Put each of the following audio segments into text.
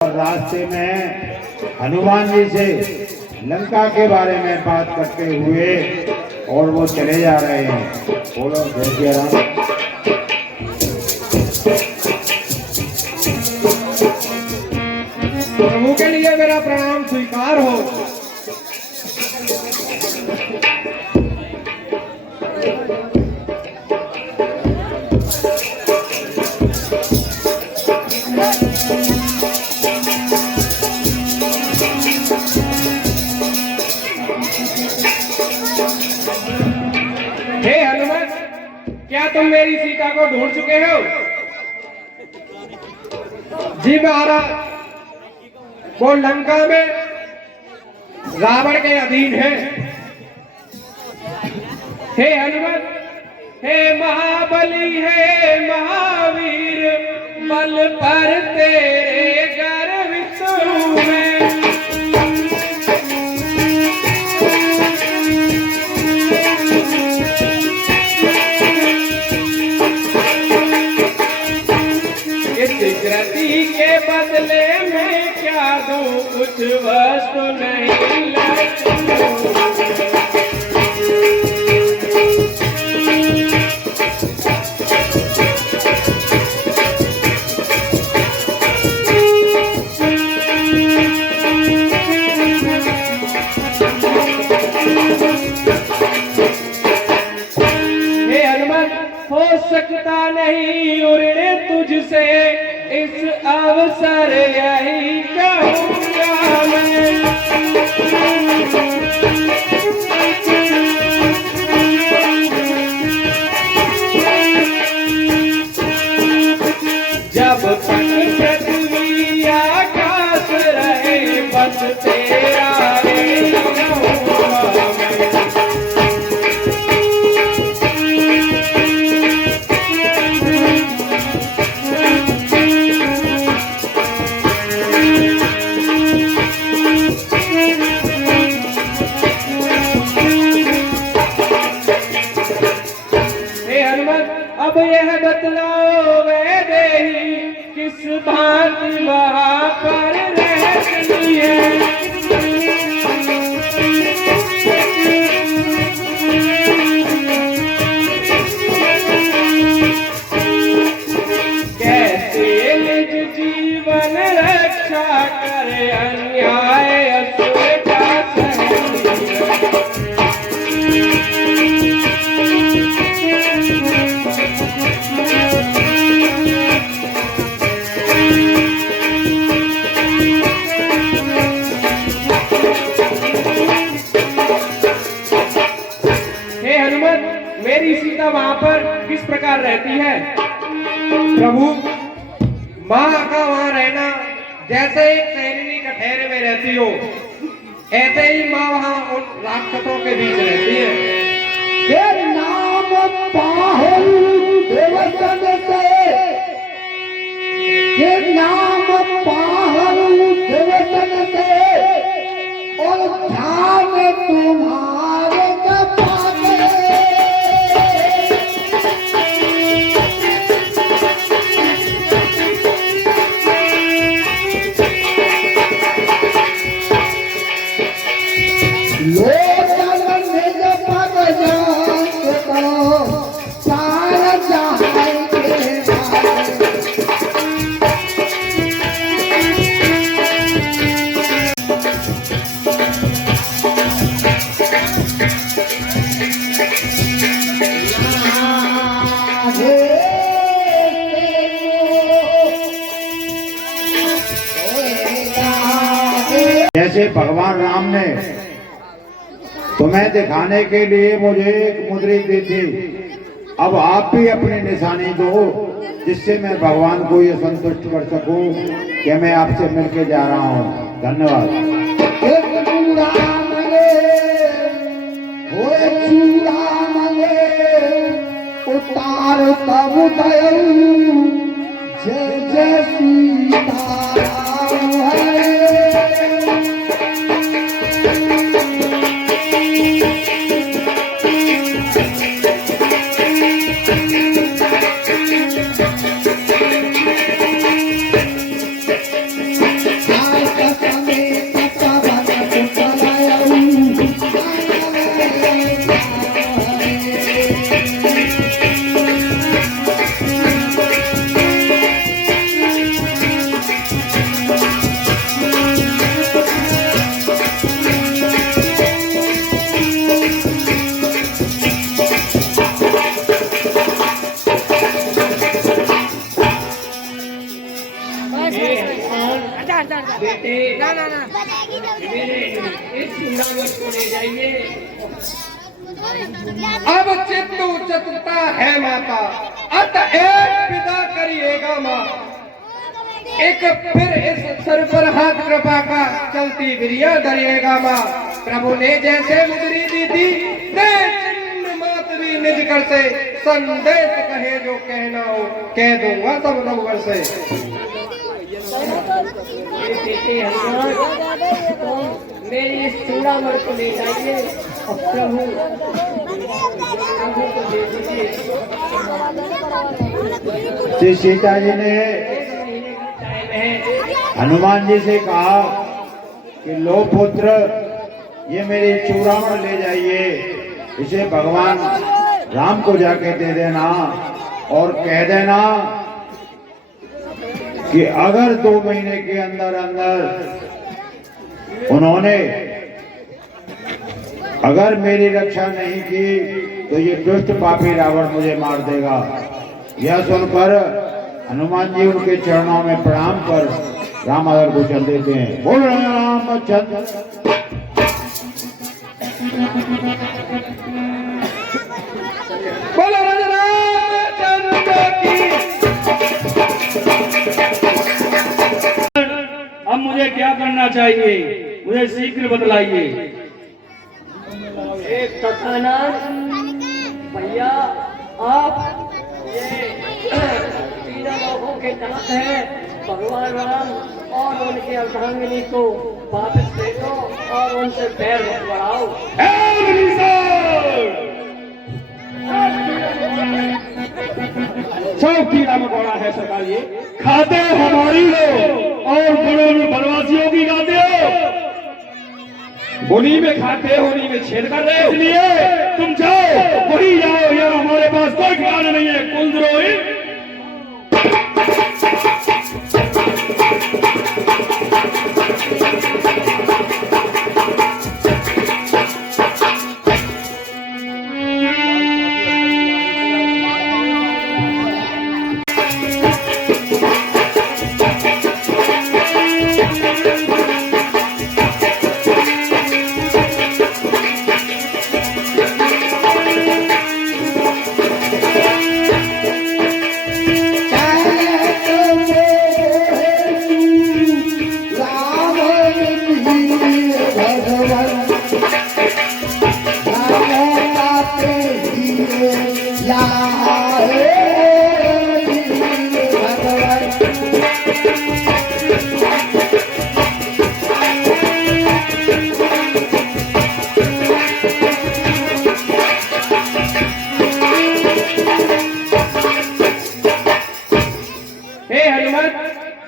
और रास्ते में हनुमान जी से लंका के बारे में बात करते हुए और वो चले जा रहे हैं। बोलो जय श्री राम। प्रभु के लिए मेरा प्रणाम स्वीकार हो। हे हनुमान, क्या तुम मेरी सीता को ढूंढ चुके हो? जी महाराज, वो लंका में रावण के अधीन है। हे हनुमान, हे महाबली, हे महावीर, बल पर तेरे गर्वित हूं मैं। कृति के बदले में क्या दूं, कुछ वस्तु नहीं हे हनुमान, हो सकता नहीं उड़े तुझसे इस अवसर यही कहूँगा मैं। जब तक पृथ्वी आकाश रहे बस तेरा रे कहूँगा मैं। अब यह बतलाओ वे देही, किस भांति वहाँ पर रहती है? कैसे निज जीवन रक्षा करे, अन्याय असुर का सहती है। मेरी सीता वहां पर किस प्रकार रहती है? प्रभु, माँ का वहां रहना जैसे एक सैनिनी कठहरे में रहती हो, ऐसे ही माँ वहां उन राक्षसों के बीच रहती है। तेरे नाम पाहुल देवसन से, तेरे नाम पाहुल देवसन से, और ध्यान तुम्हारे जैसे भगवान राम ने तुम्हें दिखाने के लिए मुझे एक मुद्रिका दी थी, अब आप भी अपनी निशानी दो, जिससे मैं भगवान को ये संतुष्ट कर सकूं कि मैं आपसे मिलके जा रहा हूं। धन्यवाद। उतार तब दयऊ जय जय सीताराम है। बेटे मेरे इस चूड़ामणि को ले जाइए। अब चित्तु चतुरता है माता, अतएव विदा करिएगा माँ। एक फिर इस सर पर हाथ कृपा का चलती विरिया धरिएगा माँ। प्रभु ने जैसे मुद्री दी थी, ते चिन्ह मात भी निज कर से संदेश कहे जो कहना हो कह दूंगा सब रघुवर से। मेरी इस चूड़ामणि को ले जाइए और प्रभु को दे दीजिए। श्री सीता जी ने हनुमान जी से कहा कि लो पुत्र, ये मेरी चूड़ामणि ले जाइए, इसे भगवान राम को जाके दे देना और कह देना कि अगर 2 महीने के अंदर अंदर उन्होंने अगर मेरी रक्षा नहीं की तो ये दुष्ट पापी रावण मुझे मार देगा। यह सुनकर हनुमान जी उनके चरणों में प्रणाम कर राम आदर भूषण देते हैं। बोल रामचंद्र बोलो रामचंद्र की। अब मुझे क्या करना चाहिए, मुझे शीघ्र बतलाइए। एक कथानक भैया, आप ये तीनों लोगों के नाथ हैं, भगवान राम और उनके अर्धांगिनी को वापस ले दो और उनसे पैर मत बढ़ाओ। सब कीड़ा मकोड़ा है सरकार, ये खाते हमारी हो और बड़ों में बनवासियों की खाते हो। उन्हीं में खाते हो, उन्हीं में छेद कर रहे हो। इसलिए तुम जाओ, वही जाओ, यार हमारे पास कोई ठिकाना नहीं है। कुलद्रोही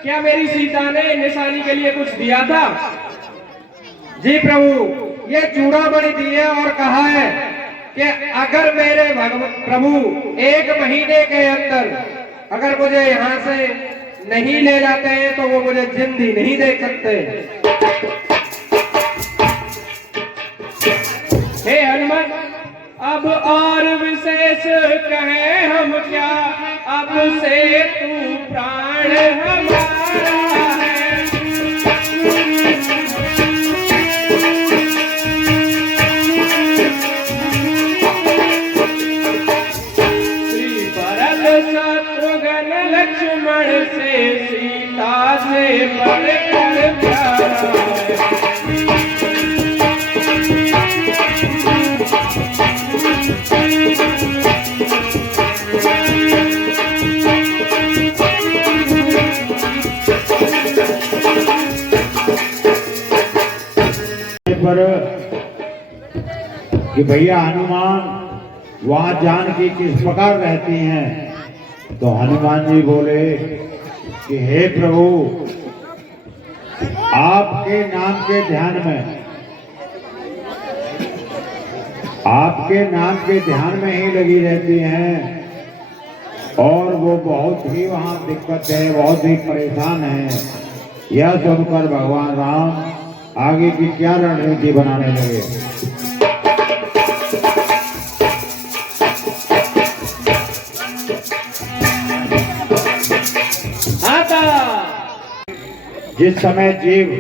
क्या मेरी सीता ने निशानी के लिए कुछ दिया था? जी प्रभु, ये चूड़ामणि दी है और कहा है कि अगर मेरे प्रभु 1 महीने के अंदर अगर मुझे यहाँ से नहीं ले जाते हैं तो वो मुझे जिंदगी नहीं देख सकते। हे हनुमान, अब और विशेष कहें हम क्या, अब से तू प्राण हमारा है। श्री भरत शत्रुघ्न लक्ष्मण से सीता से बढ़कर प्यारा है। पर कि भैया हनुमान वहां जानकी किस प्रकार रहती हैं, तो हनुमान जी बोले कि हे प्रभु, आपके नाम के ध्यान में, आपके नाम के ध्यान में ही लगी रहती हैं और वो बहुत ही वहां दिक्कत है, बहुत ही परेशान है। यह सुनकर भगवान राम आगे की क्या रणनीति बनाने लगे। जिस समय जीव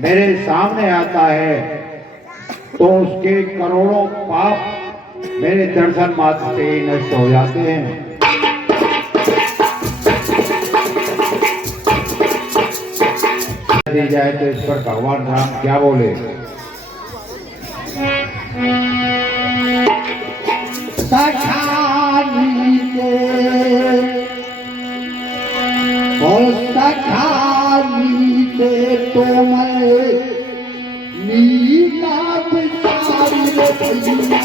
मेरे सामने आता है तो उसके करोड़ों पाप मेरे दर्शन मात्र से ही नष्ट हो जाते हैं। दी जाए तो इस पर भगवान राम क्या बोले? सखानी के और सखानी के तो मैं नीला बिचारी रे भैया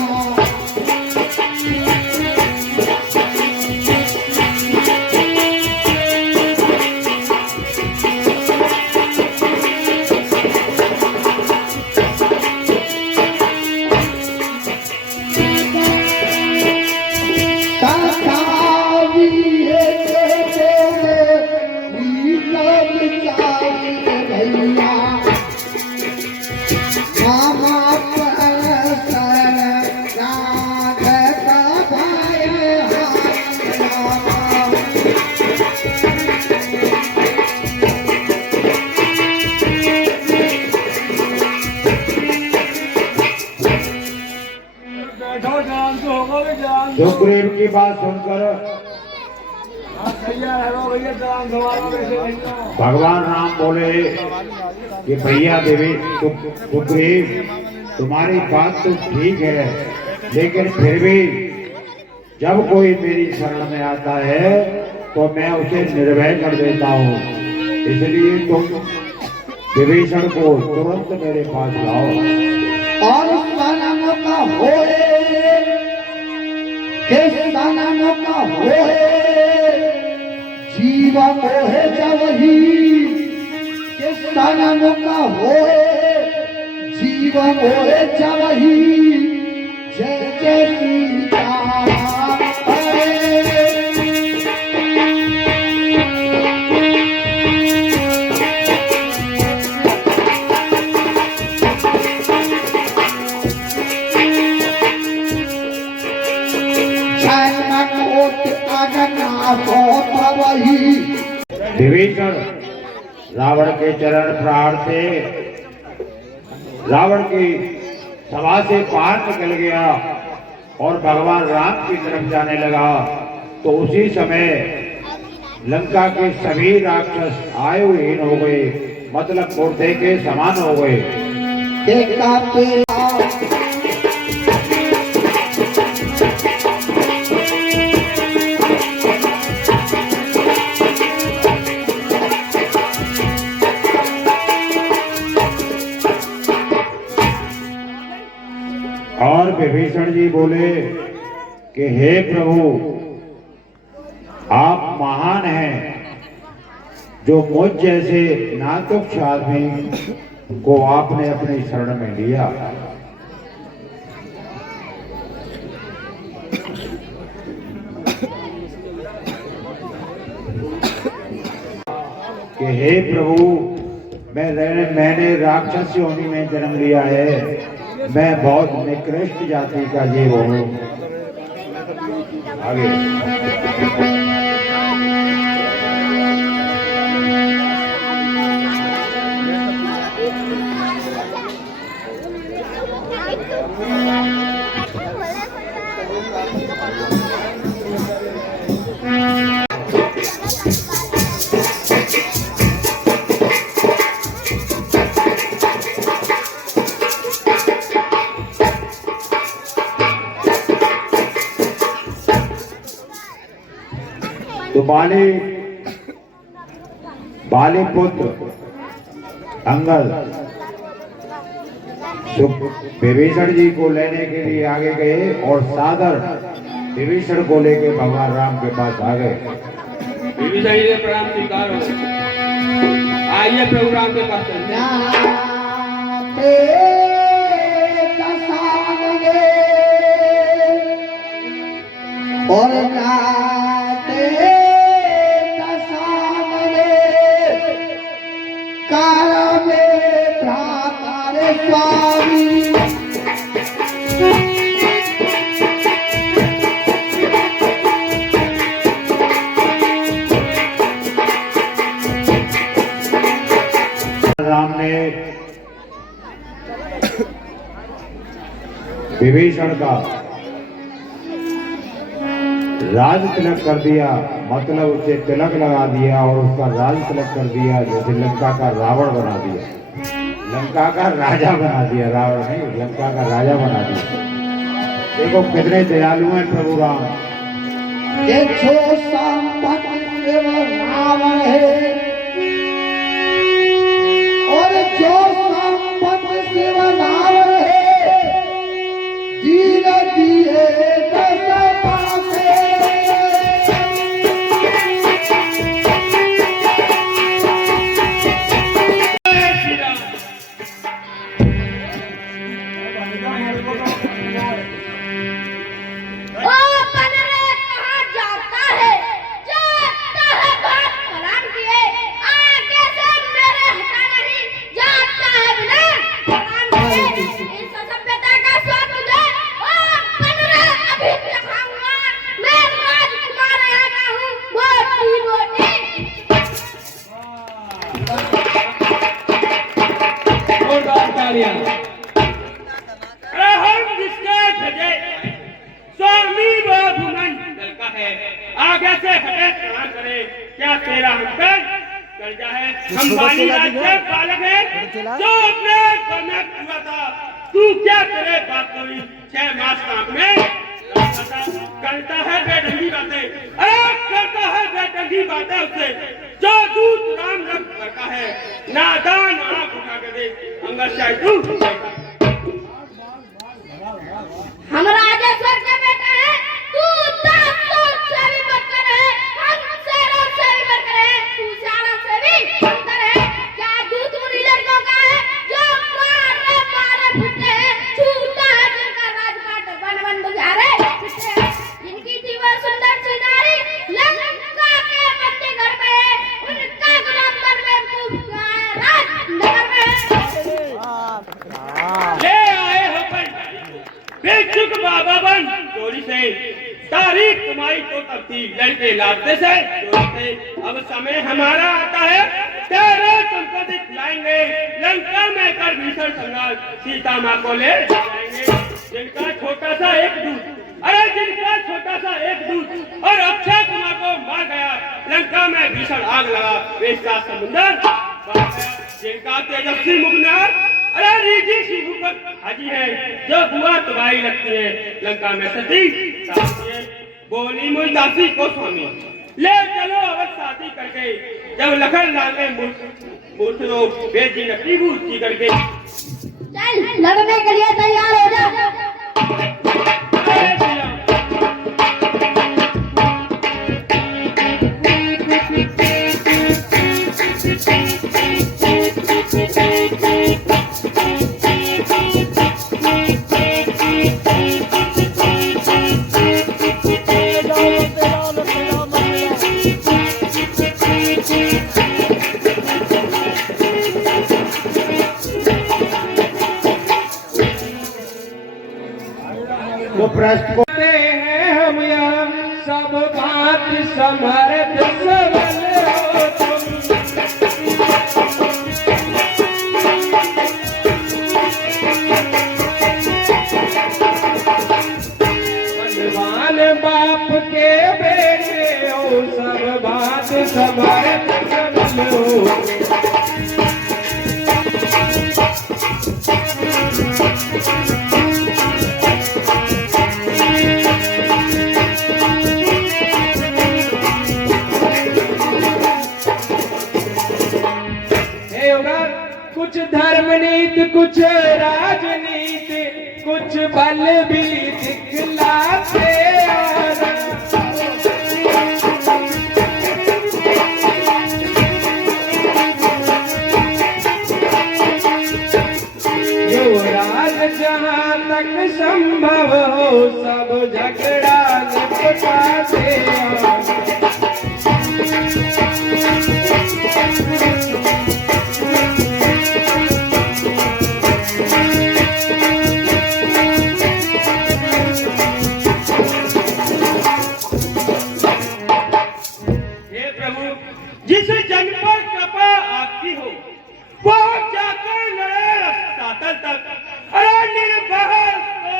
सुग्रीव की बात सुनकर भगवान राम बोले कि भैया देवी सुग्रीव, तुम्हारी बात तो ठीक है, लेकिन फिर भी जब कोई मेरी शरण में आता है तो मैं उसे निर्भय कर देता हूँ। इसलिए तुम विभीषण को तुरंत मेरे पास लाओ। और सनम का होए के सनम का होए जीवा मोहे जवही के सनम का होए जीवा मोहे जवही जय जय सीता विभीषण रावण के चरण प्रहार से रावण की सभा से बाहर निकल गया और भगवान राम की तरफ जाने लगा। तो उसी समय लंका के सभी राक्षस आयुहीन हो गए, मतलब मुर्दे के समान हो गए। और विभीषण जी बोले कि हे प्रभु, आप महान हैं, जो मुझ जैसे नातुक्ष आदमी को आपने अपनी शरण में लिया। कि हे प्रभु, मैंने राक्षस योनि में जन्म लिया है, मैं बहुत निकृष्ट जाति का जीव हूँ। आगे तो बाली पुत्र अंगद विभीषण जी को लेने के लिए आगे गए और सादर विभीषण को लेकर भगवान राम के पास आ गए। विभीषण जी प्रणाम स्वीकार हो। आइए प्रभु राम के पास और नाते सामने कार में भ्राता रे स्वामी विभीषण का राज तिलक कर दिया, मतलब उसे तिलक लगा दिया और उसका राज तिलक कर दिया, जैसे लंका का रावण बना दिया, लंका का राजा बना दिया, रावण नहीं लंका का राजा बना दिया। देखो कितने दयालु हैं प्रभु राम। ये जो संपत्ति रावण है और जो संपत्ति रावण है, दीन दिए दस पासे। अरे हम जिसके भेजे स्वामी वो भूमंडल का है, आगे से हटे प्रणाम करे, क्या तेरा हम पर कर्जा है? हम बाली राज्य पालक है जो अपने घर में पूरा था, तू क्या करे बात कोई 6 मास काम में करता है बेढंगी बातें, अरे करता है बेढंगी बातें उससे जो दूध राम रंग करता है, नादान आंख उठा के दे अंगर चाहे तू। हम राजेश्वर के बेटा है, तू दांतों से भी बदतर है, हम शेरों से भी बदतर है, तू शारों से भी बदतर है। क्या दूध मुनि लड़कों का है जो मारे मारे फुटते हैं, छूटा है जिनका राजपाट वन वन बुझारे फुटते हैं, जिनकी जीवन सुंदर सी नारी लंका के बच्चे घर में है, उनका गुलाम बन में खूब राज नगर में है। ले आए हो पर बेचुक बाबा बन चोरी से, तारीख तुम्हारी तो तब थी लड़के लाते से चोरी से। अब समय हमारा आता है, तेरे तुमको दिखलाएंगे, लंका में कर भीषण संघार, सीता माँ को ले जाएंगे। जिनका छोटा सा एक दूध, अरे जिनका छोटा सा एक दूध और अक्षय कुमार को मार गया, लंका में भीषण आग लगा, वे इसका समुद्र। जिनका तेजस्वी मुखनार, अरे रीजी सी हाजी है जो हुआ तबाही लगती है, लंका में सती बोली मुझ दासी को स्वामी, ले चलो अवध शादी करके, जब लखन लाल ने मूर्ख लो बेजी नकली बूझी करके। चल लड़ने के लिए तैयार हो जा। तो प्रश्न को हैं हम यहाँ सब बात समर्थ सबल हो तुम। बलवान बाप के बेटे हो, सब बात समर्थ सबल हो। कुछ धर्म नीति, कुछ राजनीति, कुछ बल भी दिखलाते युवराज जहाँ तक संभव हो सब झगड़ा निपटाते जिस जन पर कृपा आपकी हो वो जाकर लड़े रस्ता तक, अरे निर्भय को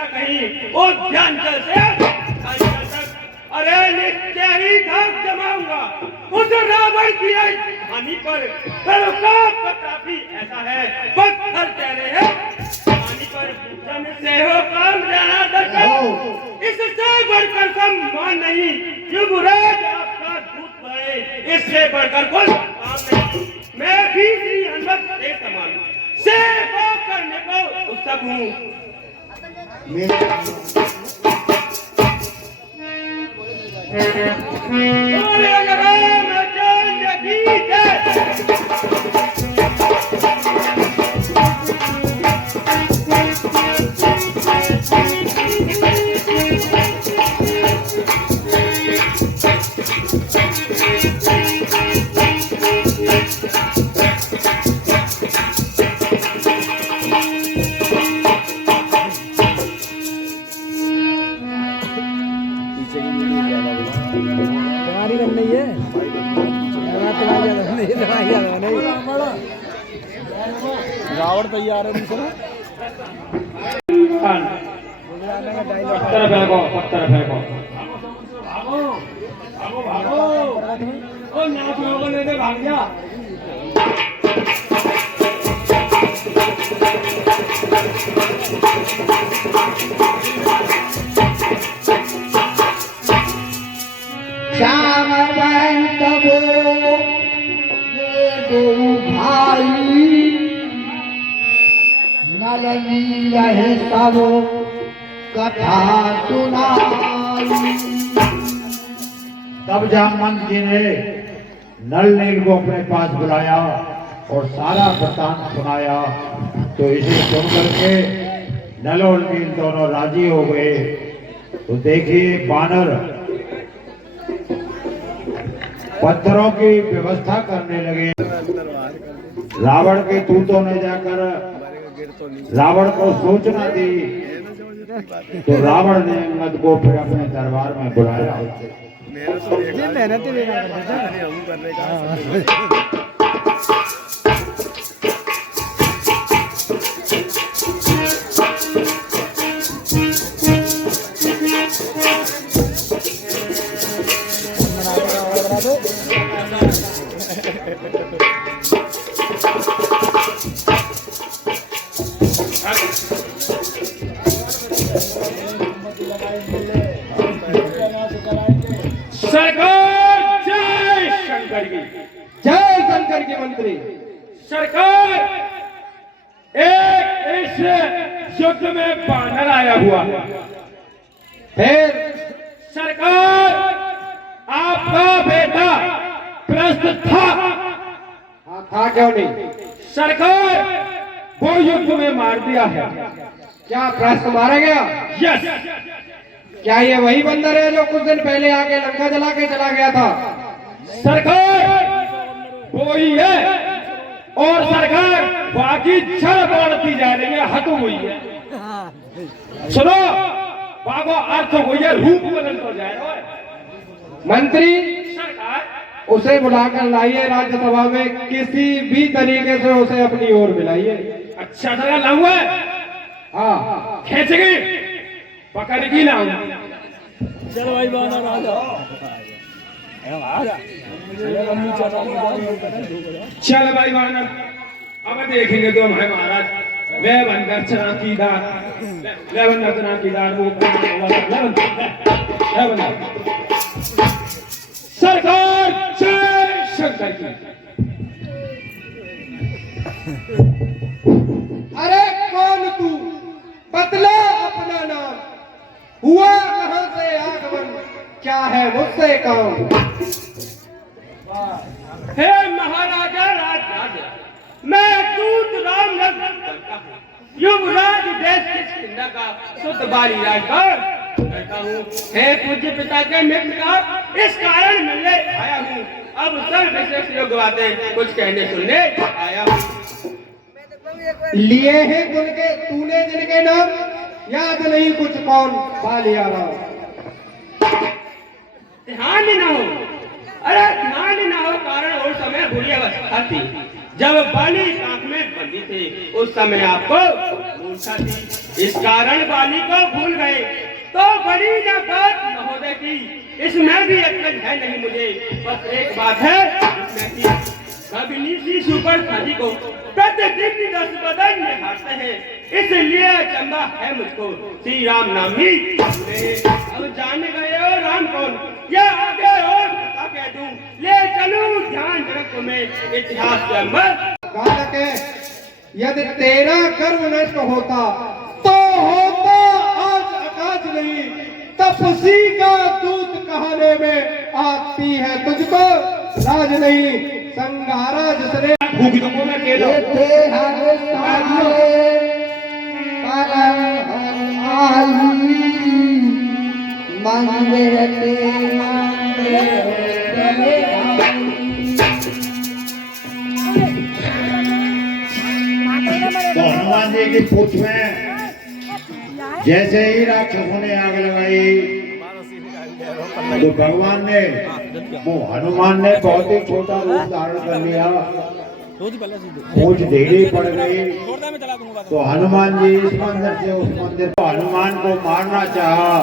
न कहीं उद्यानचल से अंचल तक, अरे नित्य ही धाक जमाऊंगा उस रावण की हानि पर। काफी ऐसा है, पत्थर चेहरे है हानि पर, जन से हो काम जाना दरकार, इससे बढ़कर सम्मान नहीं, युवराज आपका दूत बढ़े, इससे बढ़कर कोई काम नहीं। मैं भी श्री हनुमत से समान सेवा करने को उत्सुक हूँ। तुम्हारी रन नहीं है, रावण तैयार है दूसरा। पत्थर फेंको, पत्थर फेंको। ओ नाच लोगों ने तो भाग जा। श्याम तबो दो भाई नलनी रहे सब कथा सुनाई। तब जामवंत जी ने नल नील को अपने पास बुलाया और सारा वृतांत सुनाया। तो इसे सुन करके नल और नील दोनों राजी हो गए। तो देखिए बानर पत्थरों की व्यवस्था करने लगे। रावण के दूतों ने जाकर रावण को सूचना दी। तो रावण ने अंगद को फिर अपने दरबार में बुलाया। मेहनत ही लेना करने का। सरकार जय शंकर की, जय शंकर की मंत्री। सरकार एक इस युद्ध में बानर आया हुआ है। फिर सरकार आपका बेटा प्रस्तुत था। हाँ, था क्यों नहीं? सरकार वो युद्ध में मार दिया है। क्या प्रश्न मारा गया? यस, क्या ये वही बंदर है जो कुछ दिन पहले आके लंका जला के चला गया था? सरकार वो ही है। और सरकार बाकी छल बढ़ती जा रही है, हद हुई है। सुनो, बाबा अर्थ हुई है, रूप बदल तो जाए। मंत्री सरकार उसे बुलाकर लाइए राज्यसभा में, किसी भी तरीके से उसे अपनी ओर मिलाइए। अच्छा तरह लाऊं है, हाँ, खेचेगी पकड़ की लाऊं। चलो भाई बानर आ जाओ। चल भाई वानर, अब देखेंगे तुम है महाराज। ले बंदर चना की दार, ले बंदर चना की दार, वो ले बंदर। सरकार जय शंकर की। अरे कौन तू? बतला अपना नाम, हुआ कहां से आगमन, क्या है मुझसे काम? हे महाराजा राज, मैं दूत राम करता हूँ, युवराज देश किष्किंधा का शुद्ध बारी राजकार करता हूँ। हे पूज्य पिता के मित्र का इस कारण मिलने आया हूँ। अब सर्व विशेष योग बातें कुछ कहने सुनने आया हूँ। लिए हैं तूने जिनके नाम, याद नहीं कुछ कौन बालिया राम? ध्यान न हो, अरे ध्यान न हो, कारण उस समय बुरी अवस्था थी जब बाली आंख में बंदी थे। उस समय आपको मंशा थी। इस कारण बाली को भूल गए। तो बड़ी न बात महोदय की, इसमें भी अकल है नहीं मुझे। बस एक बात है इसमें की, कभी सी सुपर शादी को प्रतिदिन 10 बदन निहारते हैं, इसलिए चंदा है मुझको श्री राम नामी। अब जान गए हो राम कौन, ये आगे और बता कह दूं, ले चलूं ध्यान जगत में इतिहास के अंबर। बालक यदि तेरा कर्म नष्ट होता तो होता आज आकाश नहीं, तपसी का दूत कहने में आती है तुझको लाज नहीं। संघारा जिसने भूखों में केला हर सारे परम आई मंदिर तेरा तो हनुमान जी की पूछ में जैसे ही राक्षसों ने आग लगाई तो भगवान ने वो हनुमान ने बहुत ही छोटा रूप धारण कर लिया, पूछ ढीली पड़ गई। तो हनुमान जी इस मंदिर से उस मंदिर तो हनुमान को मारना चाहा,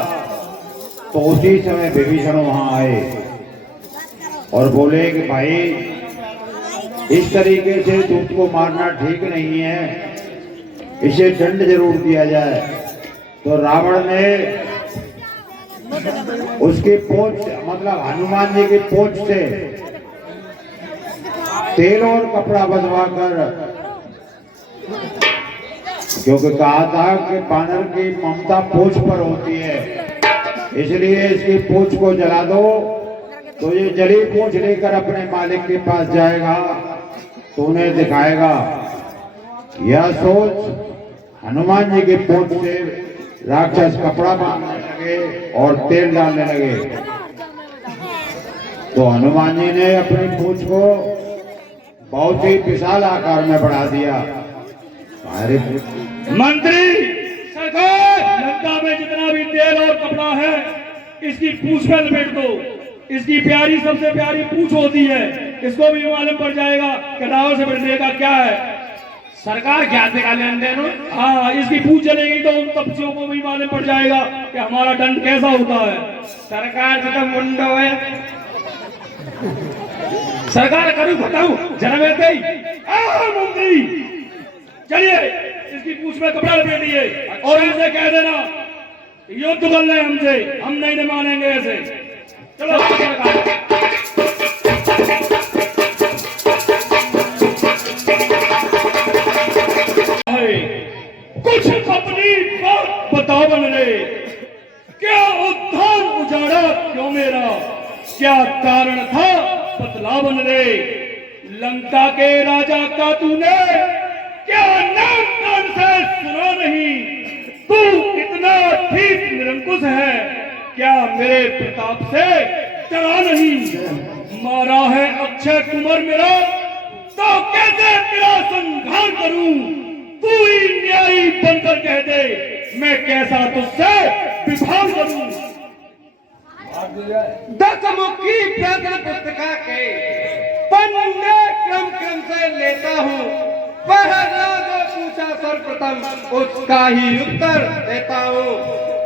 तो उसी समय विभीषण वहां आए और बोले कि भाई इस तरीके से दूत को मारना ठीक नहीं है, इसे दंड जरूर दिया जाए। तो रावण ने उसकी पोंछ मतलब हनुमान जी की पोंछ से तेल और कपड़ा बंधवा कर, क्योंकि कहा था कि बानर की ममता पोंछ पर होती है, इसलिए इसकी पोंछ को जला दो। तो ये जली पोंछ लेकर अपने मालिक के पास जाएगा तो उन्हें दिखाएगा। यह सोच हनुमान जी की पोंछ से राक्षस कपड़ा बांधने लगे और तेल डालने लगे। तो हनुमान जी ने अपनी पूंछ को बहुत ही विशाल आकार में बढ़ा दिया। मंत्री सरकार, लंका में जितना भी तेल और कपड़ा है इसकी पूंछ में लपेट दो। इसकी प्यारी सबसे प्यारी पूंछ होती है, इसको भी मालूम पड़ जाएगा कि रावण से बढ़ने का क्या है। सरकार क्या दिखा लेन देन। हाँ, इसकी पूंछ चलेगी तो उन तपस्वियों को भी मालूम पड़ जाएगा कि हमारा दंड कैसा होता है। सरकार से तो मुंडो है। सरकार करूं बताऊं जन्मे गई। मंत्री चलिए, इसकी पूंछ में कपड़ा लपेटिए और इनसे कह देना युद्ध कर ले हमसे, हम नहीं मानेंगे ऐसे। चलो कुछ अपनी बात बता बनले, क्या उद्धार उजाड़ा क्यों मेरा, क्या कारण था बतला बनले। लंका के राजा का तूने क्या नाम कान से सुना नहीं, तू इतना ठीक निरंकुश है, क्या मेरे प्रताप से चला नहीं। मारा है अक्षय कुमार मेरा, तो कैसे तेरा संहार करूं। तू ही न्यायी बनकर कह दे, मैं कैसा तुझसे विभाग करूं। दसमुखी प्रश्न पुस्तिका के पन्ने क्रम क्रम से लेता हूँ, पहला जो पूछा सर्वप्रथम उसका ही उत्तर देता हूँ।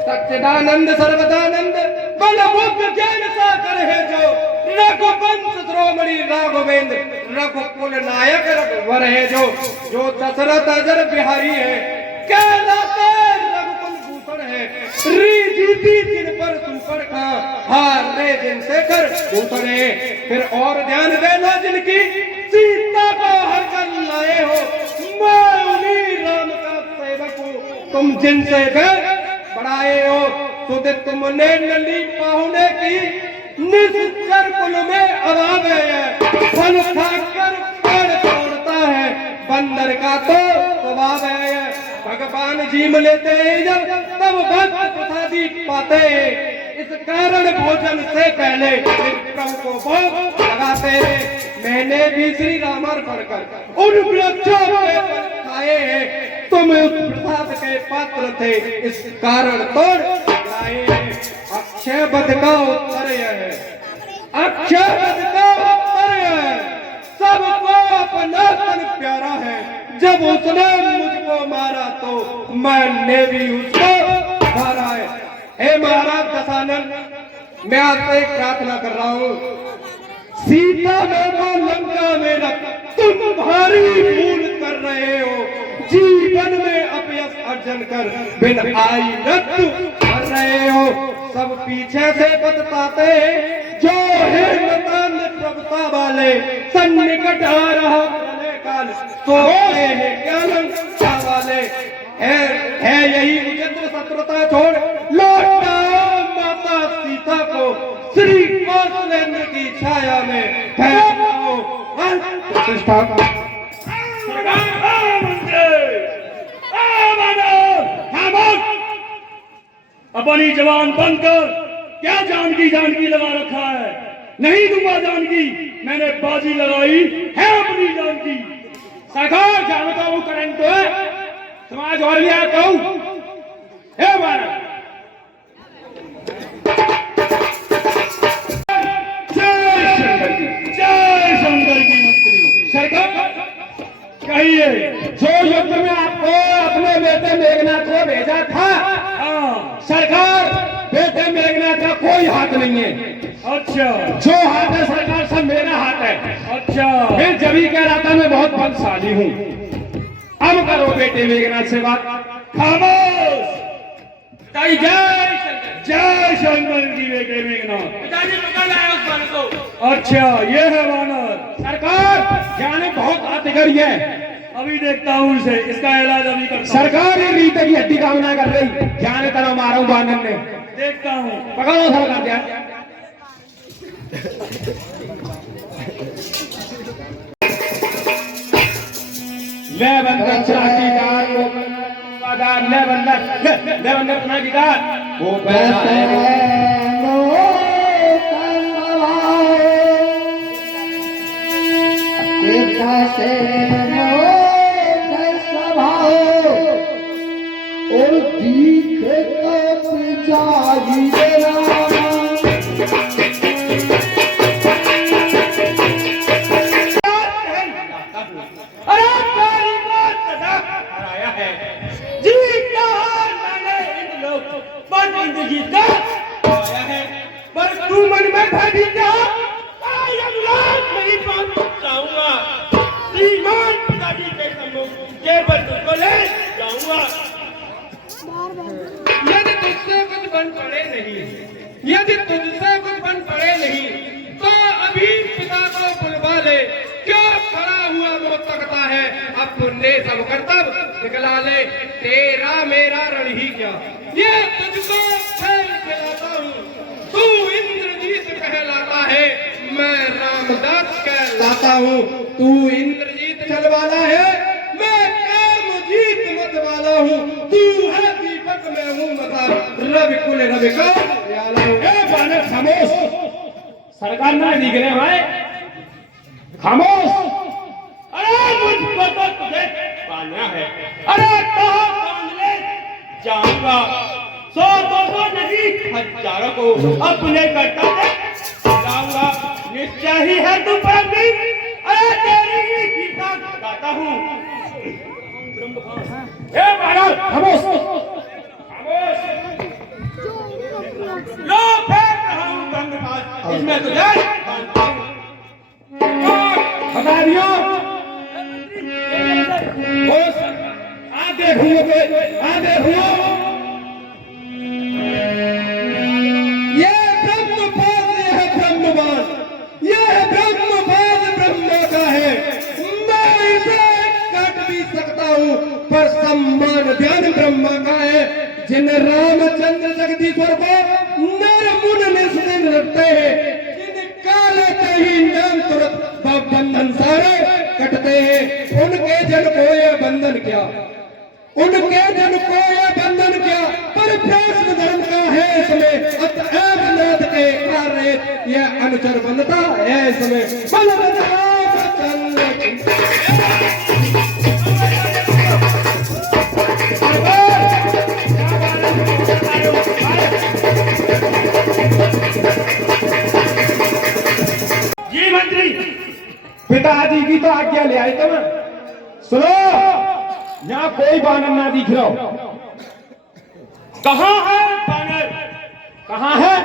सच्चिदानंद सर्वदानंद बलबुद्ध ज्ञान सागर है जो, रघुवंश शिरोमणि राघवेंद्र रघुकुल नायक रघुवर है जो दशरथ अजर बिहारी है, कहलाते रघुकुल भूषण है। रीति जिन पर सुपर का हार रे जिनसे कर भूषण है। फिर और ध्यान देना जिनकी सीता को हर कर लाए हो, मैं उन्हीं राम का सेवक हूँ तुम जिनसे बढ़ाए हो। सुदित तुमने नली पाहुने की निश्चर कुल में अभाव है, फल खाकर पेड़ तोड़ता है, बंदर का तो स्वभाव है। भगवान जीम लेते जब तब भक्त प्रसादी पाते, इस कारण भोजन से पहले प्रभु को भोग लगाते। मैंने भी श्री रामार्पण कर उन वृक्षों पे खाए हैं, तुम उस प्रसाद के पात्र थे, इस कारण तोड़ लाए। अक्षय वध का उत्तर यह है, अक्षय वध का उत्तर यह है, सबको अपना तन प्यारा है। जब उसने मुझको वो मारा तो मैंने भी उसको मारा है। हे महाराज दशानन, मैं आपसे एक प्रार्थना कर रहा हूँ, सीता में वो लंका में रख तुम भारी भूल कर रहे हो, जीवन में अपयश अर्जन कर बिन आई मृत्यु कर रहे हो। सब पीछे से बतलाते जो है मतान प्रभुता वाले, सन्निकट आ रहा प्रलय काल सोते हैं ज्ञान वाले। है यही उचित शत्रुता छोड़ लौटा माता सीता को श्री कौशलेंद्र की छाया में फैलाओ प्रतिष्ठा। अपनी जवान बनकर क्या जानकी जानकी लगा रखा है? नहीं दूंगा जानकी, मैंने बाजी लगाई है अपनी जानकी। सरकार जानो तो वो करंट तो है समाज और लिया कहूं हे महाराज। जय शंकर की मंत्री। सरकार कहिए, जो युद्ध में आपको अपने बेटे मेघनाथ को भेजा था, सरकार बेटे मेघनाथ का कोई हाथ नहीं है। अच्छा, जो हाथ है सरकार सब मेरा हाथ है। अच्छा, मैं जभी कह रहा था मैं बहुत बलशाली हूँ। अब करो बेटे मेघनाथ से बात। खामोश। जय जय शंकर की बेटे मेघनाथ। पिताजी पकड़ लाए उस बालक को। अच्छा, ये है वानर। सरकार जाने बहुत आतिगरी है। अभी देखता हूँ इसे, इसका इलाज अभी करता हूँ। सरकार ये रीत की हड्डी कामना कर रही, जाने तरह मारा हूँ बानर ने। देखता हूँ। पकड़ो सरकार जाए। ले बंदर चाटी कार वो बाजार, ले बंदर अपना गिटार वो और तीखे पर तू मन में भाभी क्या नहीं जाऊंगा श्रीमान पिताजी के सम्मुख ये बंदूक को ले जाऊंगा। यदि तुझसे कुछ बन पड़े नहीं, यदि तुझसे कुछ बन पड़े नहीं तो अभी पिता को बुलवा ले। क्या खड़ा हुआ वो तकता है, अब पुण्य सब कर्तव्य निकला ले। तेरा मेरा रण ही क्या, ये तुझको खेल खिलाता हूँ। तू इंद्रजीत कहलाता है, मैं रामदास कहलाता हूँ। तू इंद्रजीत चलवाला है, मैं कामजीत मत वाला हूँ। तू है दीपक, मैं हूँ मता रवि कुल रवि का प्याला हूँ। ए बानर खामोश, सरकार ना दिख रहे भाई, खामोश। अरे मुझको तो तुझे पालना है। अरे कहाँ बांध ले जाऊंगा, 100-200 नहीं हजारों को अपने करता जाऊंगा। निश्चय ही है तू परमी, अरे तेरी ही गीता गाता हूँ। ए बानर खामोश, लो फेंक रहा हूँ गंगपात, इसमें तुझे बांधता हूँ। बता दियो आ देखूंगे, आ देखूंगा। ये ब्रह्मपाद, ये है ब्रह्मवान, ये है ब्रह्मपाद ब्रह्मा का है। मैं इसे काट भी सकता हूँ पर सम्मान ध्यान ब्रह्मा का है। जिन रामचंद्र जगदीश्वर को नर मुन निस्दिन रखते हैं, जिन काले के ही नाम तुरंत बंधन सारे कटते हैं। उनके जन को ये बंधन क्या, उनके जन को ये बंधन क्या, पर भ्रष्ट धर्म का है इसमें। अतएव नाथ के कार्य ये अनुचर बनता है इसमें। जी मंत्री, पिताजी की तो आज्ञा ले आए तुम। सुनो, यहाँ कोई बानर ना दिख रहा हो। कहाँ है बानर? कहाँ है?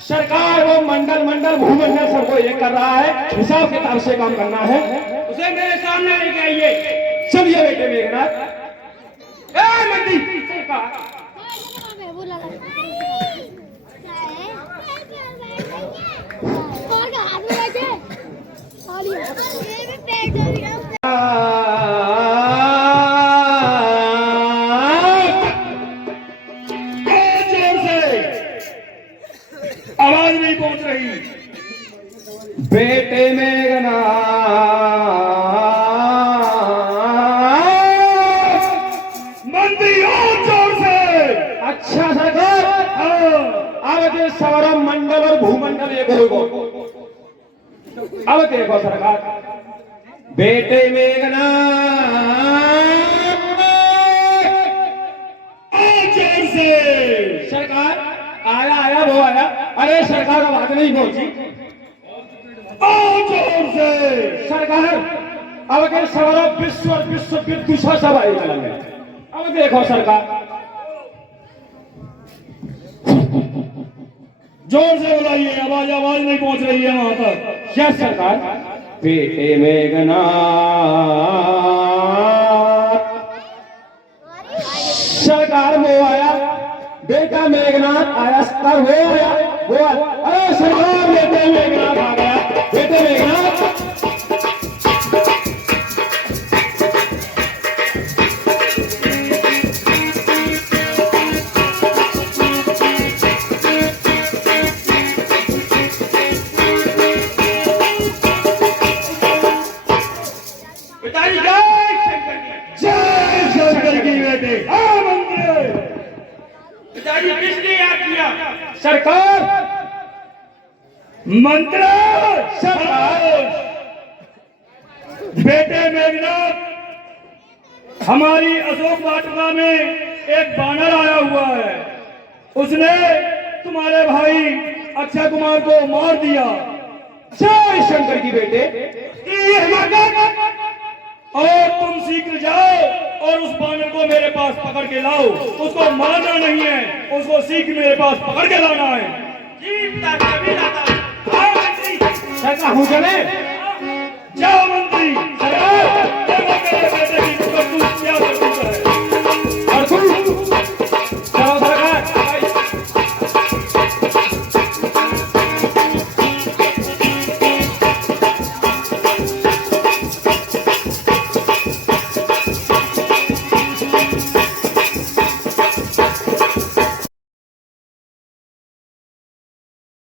सरकार वो मंडल मंडल भूमंडल सबको एक कर रहा है, हिसाब किताब से काम करना है। उसे मेरे सामने लेके आइए। चलिए बेटे मेघनाथ। मंडी और का हाथ में बैठे और ये भी पेट जल गया। जोर से आवाज नहीं पहुंच रही। बेटे मेघनाथ, मंदी और जोर से। अच्छा सरकार, अब जो सौरभ मंडल और भूमंडल एक होगा। अब देखो सरकार, बेटे मेघनाथ, जोर से। सरकार आया आया वो आया। अरे सरकार आवाज नहीं पहुंची। जोर से। सरकार अब के सौरभ विश्व और विश्व विदुषा सब आई चलेंगे। अब देखो सरकार, जोर से बुलाइए, आवाज आवाज नहीं पहुंच रही है वहां तक। यस सरकार। बेटे मेघनाथ, सरकार वो आया, बेटा मेघनाथ आया, सर वो आया, वो आया। अरे सरकार बेटे मेघनाथ आ गया, बेटे मेघनाथ। पिताजी जय शंकर की। जय शंकर की बेटे। मंत्री। पिताजी किसने याद किया? सरकार मंत्र। बेटे मेघनाथ, हमारी अशोक वाटिका में एक बानर आया हुआ है। उसने तुम्हारे भाई अक्षय कुमार को मार दिया। जय शंकर की बेटे। और तुम शीघ्र जाओ और उस बानर को मेरे पास पकड़ के लाओ। उसको मारना नहीं है, उसको शीघ्र मेरे पास पकड़ के लाना है। जी पिताजी, अभी लाता हूं। आओ मंत्री। सरकार हूँ चले।